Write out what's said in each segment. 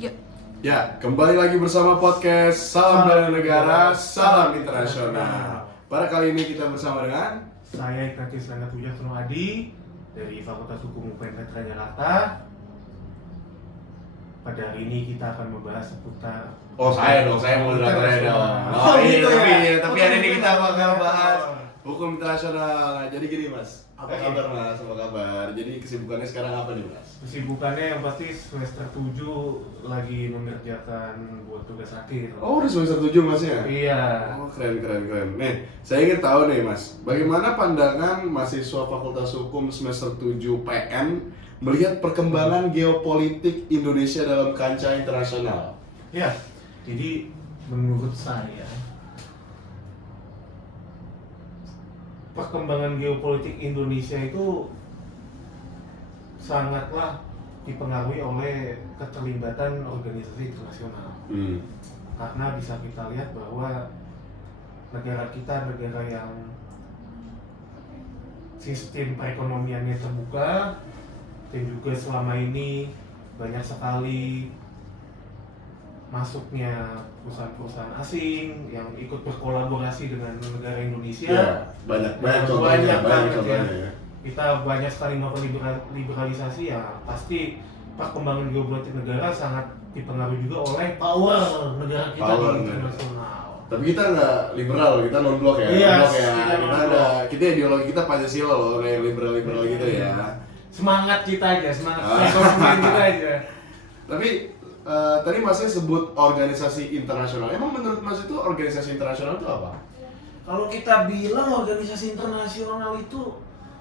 Yuk. Ya, kembali lagi bersama podcast Salam Bela Negara, Salam Internasional. Pada kali ini kita bersama dengan saya Ignatius Renat Wijatno Adi dari Fakultas Hukum UPN Veteran Jakarta. Pada hari ini kita akan membahas seputar saya moderatornya dong. gitu ya. Tapi hari ini kita bakal bahas hukum internasional. Nah, jadi gini Mas, apa kabar Mas? Apa kabar? Jadi kesibukannya sekarang apa nih Mas? Kesibukannya yang pasti semester 7 lagi mengerjakan buat tugas akhir. Oh, udah semester 7 Mas ya? Iya. Oh, keren. Nih, saya ingin tahu nih Mas, bagaimana pandangan mahasiswa Fakultas Hukum semester 7 PN melihat perkembangan geopolitik Indonesia dalam kancah internasional? Ya, jadi menurut saya perkembangan geopolitik Indonesia itu sangatlah dipengaruhi oleh keterlibatan organisasi internasional. Karena bisa kita lihat bahwa negara kita negara yang sistem perekonomiannya terbuka, dan juga selama ini banyak sekali masuknya perusahaan-perusahaan asing yang ikut berkolaborasi dengan negara Indonesia. Ya, banyak contohnya ya. Kita banyak sekali melakukan liberalisasi, ya pasti perkembangan geopolitik negara sangat dipengaruhi juga oleh power negara kita di internasional. Tapi kita nggak liberal, kita non blok ya. Yes, Kita ideologi kita Pancasila loh, kayak liberal gitu ya. Semangat kita aja, semangat perekonomian kita aja. Tapi tadi Masnya sebut organisasi internasional. Emang menurut Mas itu organisasi internasional itu apa? Kalau kita bilang organisasi internasional itu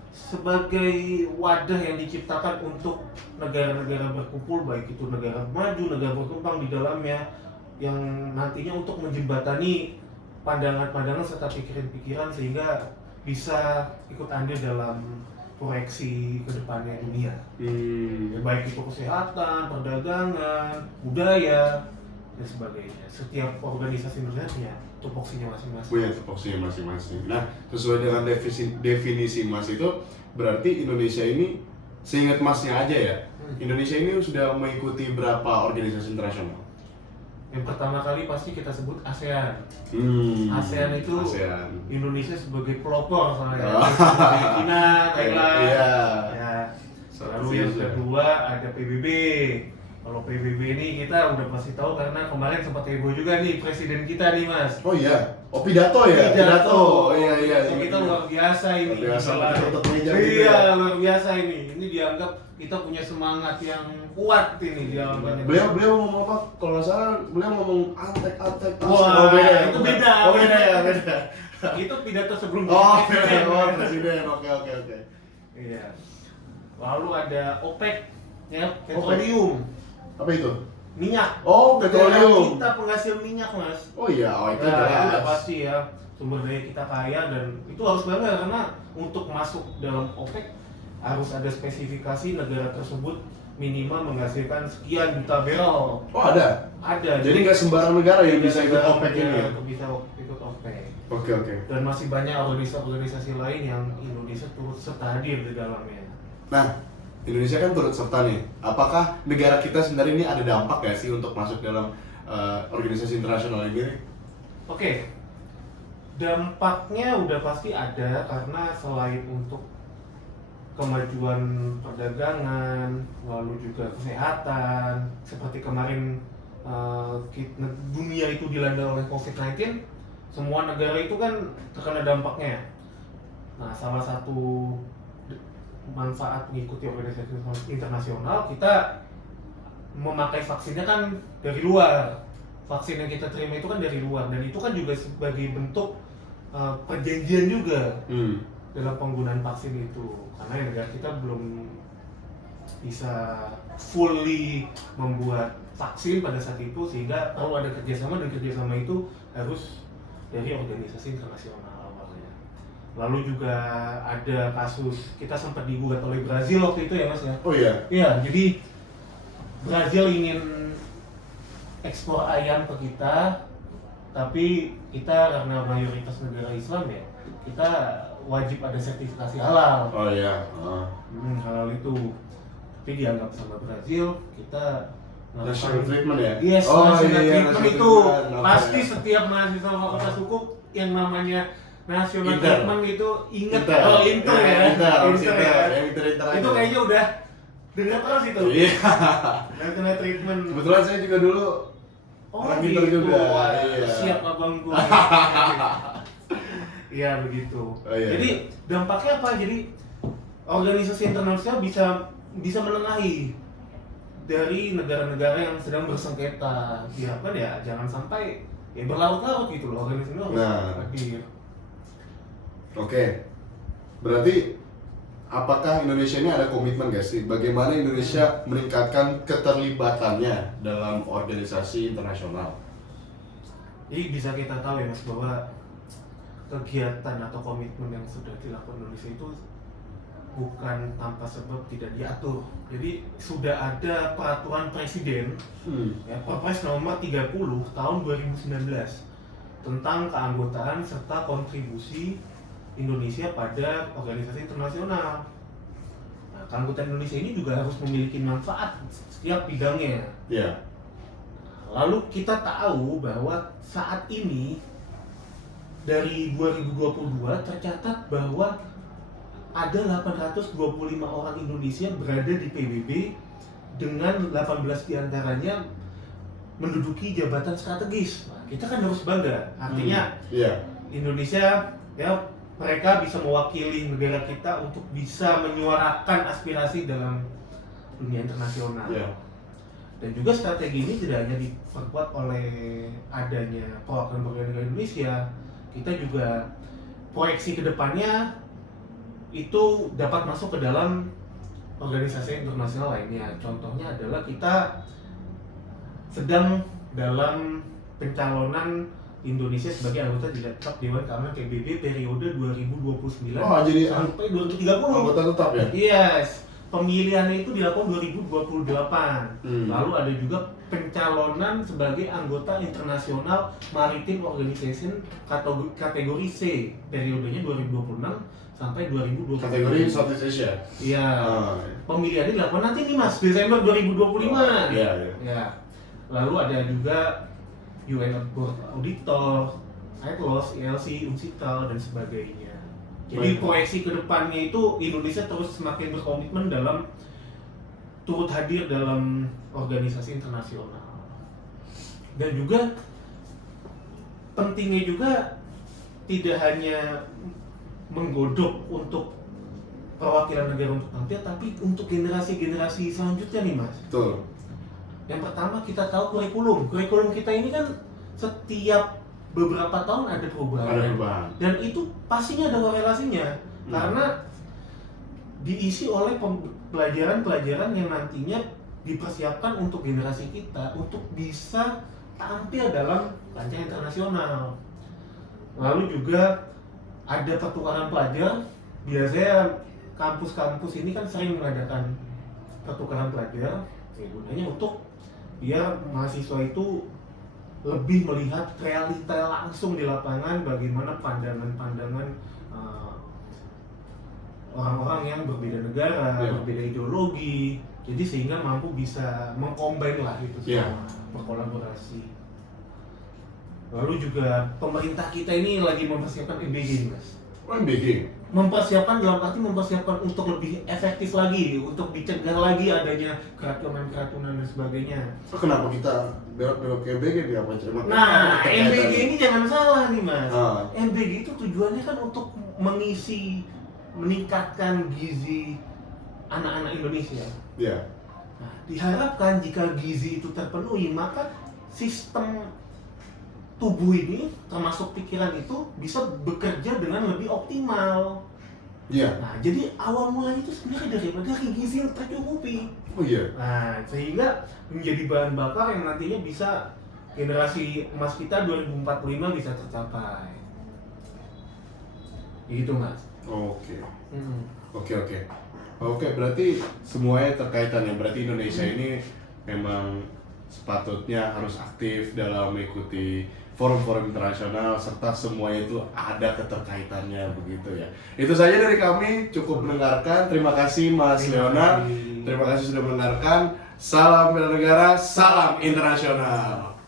sebagai wadah yang diciptakan untuk negara-negara berkumpul, baik itu negara maju, negara berkembang di dalamnya, yang nantinya untuk menjembatani pandangan-pandangan serta pikiran-pikiran sehingga bisa ikut andil dalam proyeksi ke depannya dunia. Ya, baik itu kesehatan, perdagangan, budaya, dan sebagainya. Setiap organisasi Indonesia punya tupoksinya masing-masing. Punya tupoksinya masing-masing. Nah, sesuai dengan definisi Mas itu, berarti Indonesia ini, seingat Masnya aja ya, Indonesia ini sudah mengikuti berapa organisasi internasional? Yang pertama kali pasti kita sebut ASEAN. ASEAN itu Indonesia sebagai pelopor soalnya. China, Thailand. Iya. Ya. Lalu yang kedua ada PBB. Kalau PBB ini kita udah pasti tahu karena kemarin sempat heboh juga nih presiden kita nih Mas. Oh iya. Oh pidato ya? Pidato. Iya. So, kita luar biasa ini. Luar biasa tutup meja gitu. Iya, ya. Luar biasa ini. Ini dianggap kita punya semangat yang kuat ini di alam banyak. Beliau ngomong apa? Kalau nggak salah beliau ngomong antek. Wah, beda. itu beda. Oh beda. Itu pidato sebelum presiden. Oke. Iya. Lalu ada OPEC, ya, petroleum. Apa itu? Minyak. Oh, petroleum. Kita penghasil minyak, Mas. Oh iya, itu Nah, jelas. itu udah pasti ya. Sumber daya kita kaya dan itu harus bangga karena untuk masuk dalam OPEC harus ada spesifikasi negara tersebut minimal menghasilkan sekian juta barrel. Oh ada? Ada. Jadi nggak sembarang negara yang bisa ikut OPEC ini? Bisa ikut OPEC. Oke. Dan masih banyak organisasi lain yang Indonesia turut serta hadir di dalamnya. Nah, Indonesia kan turut serta nih. Apakah negara kita sebenarnya ini ada dampak nggak sih untuk masuk dalam organisasi internasional ini? Oke. Dampaknya udah pasti ada karena selain untuk kemajuan perdagangan, lalu juga kesehatan, seperti kemarin dunia itu dilanda oleh COVID-19, semua negara itu kan terkena dampaknya. Nah, salah satu manfaat mengikuti organisasi internasional, kita memakai vaksinnya kan dari luar. Vaksin yang kita terima itu kan dari luar, dan itu kan juga sebagai bentuk perjanjian juga dalam penggunaan vaksin itu. Karena negara kita belum bisa fully membuat vaksin pada saat itu, sehingga perlu ada kerjasama, dan kerjasama itu harus dari organisasi internasional awalnya. Lalu juga ada kasus, kita sempat digugat oleh Brazil waktu itu ya Mas ya? Oh iya? Iya, jadi Brazil ingin ekspor ayam ke kita, tapi kita karena mayoritas negara Islam ya, kita wajib ada sertifikasi halal. Oh iya. Halal itu. Tapi dianggap sama Brazil, kita National treatment ya? Yes, Oh national iya, treatment national itu treatment. Oke. pasti setiap mahasiswa fakultas hukum yang namanya national Inter. treatment itu inget. Inter. Oh, Inter ya. Inter, Inter ya. yang Inter Itu aja. kayaknya udah dengar terus itu. Iya. National treatment. Kebetulan saya juga dulu orang Inter juga. Wah, Iya. siap abangku. Iya begitu. Oh, iya, Jadi iya. dampaknya apa? Jadi organisasi internasional bisa menengahi dari negara-negara yang sedang bersengketa. Diharapkan ya jangan sampai ya berlarut-larut gitu loh, organisasi ini harus Nah. hadir. Oke. Berarti apakah Indonesia ini ada komitmen gak sih? Bagaimana Indonesia meningkatkan keterlibatannya dalam organisasi internasional? Jadi bisa kita tahu ya Mas bahwa kegiatan atau komitmen yang sudah dilakukan Indonesia itu bukan tanpa sebab tidak diatur. Jadi sudah ada peraturan presiden ya, Perpres nomor 30 tahun 2019 tentang keanggotaan serta kontribusi Indonesia pada organisasi internasional. Nah, keanggotaan Indonesia ini juga harus memiliki manfaat setiap bidangnya. Ya. Lalu kita tahu bahwa saat ini dari 2022 tercatat bahwa ada 825 orang Indonesia berada di PBB dengan 18 diantaranya menduduki jabatan strategis. Nah, kita kan harus bangga. Artinya Iya. Indonesia ya mereka bisa mewakili negara kita untuk bisa menyuarakan aspirasi dalam dunia internasional. Iya. Dan juga strategi ini tidak hanya diperkuat oleh adanya perwakilan negara Indonesia, kita juga proyeksi ke depannya itu dapat masuk ke dalam organisasi internasional lainnya. Contohnya adalah kita sedang dalam pencalonan Indonesia sebagai anggota tetap Dewan Keamanan PBB periode 2029 Oh, jadi sampai 2030. anggota tetap ya? Yes, pemilihannya itu dilakukan 2028. Lalu ada juga pencalonan sebagai anggota internasional Maritime Organization kategori C, periodenya 2026 sampai 2029. Kategori Southeast Asia. Iya. Oh, Pemilihannya dilakukan nanti nih Mas, Desember 2025. Iya, iya. Ya. Lalu ada juga UN Board Auditor, ITLOS, ILC, UNCITRAL dan sebagainya. Jadi Baik. proyeksi ke depannya itu Indonesia terus semakin berkomitmen dalam turut hadir dalam organisasi internasional. Dan juga pentingnya juga tidak hanya menggodok untuk perwakilan negara untuk tampil, tapi untuk generasi-generasi selanjutnya nih Mas. Betul. Yang pertama kita tahu kurikulum kita ini kan setiap beberapa tahun ada perubahan. Ada perubahan. Dan itu pastinya ada korelasinya karena diisi oleh pelajaran-pelajaran yang nantinya dipersiapkan untuk generasi kita untuk bisa tampil dalam kancah internasional. Lalu juga ada pertukaran pelajar. Biasanya kampus-kampus ini kan sering mengadakan pertukaran pelajar, ya gunanya untuk biar mahasiswa itu lebih melihat realita langsung di lapangan, bagaimana pandangan-pandangan orang-orang yang berbeda negara, Ya. berbeda ideologi, jadi sehingga mampu bisa mengcombine lah itu semua, Ya. berkolaborasi. Lalu juga pemerintah kita ini lagi mempersiapkan MBG, Mas. MBG. Mempersiapkan dalam arti mempersiapkan untuk lebih efektif lagi, untuk dicegah lagi adanya keracunan dan sebagainya. Kenapa kita belok-belok ke MBG dia apa cerita? Nah, MBG ini jangan salah nih Mas. Ah. MBG itu tujuannya kan untuk meningkatkan gizi anak-anak Indonesia. Iya. Nah, diharapkan jika gizi itu terpenuhi, maka sistem tubuh ini, termasuk pikiran itu, bisa bekerja dengan lebih optimal. Iya. Nah, jadi awal mulanya itu sebenarnya dari gizi yang tercukupi. Oh iya. Nah, sehingga menjadi bahan bakar yang nantinya bisa generasi emas kita 2045 bisa tercapai. Gitu, Mas. Oke. Hmm. Oke, berarti semuanya terkaitan ya. Berarti Indonesia ini memang sepatutnya harus aktif dalam mengikuti forum-forum internasional serta semuanya itu ada keterkaitannya begitu ya. Itu saja dari kami, cukup mendengarkan. Terima kasih Mas Leonard. Terima kasih sudah mendengarkan. Salam bela negara, salam internasional.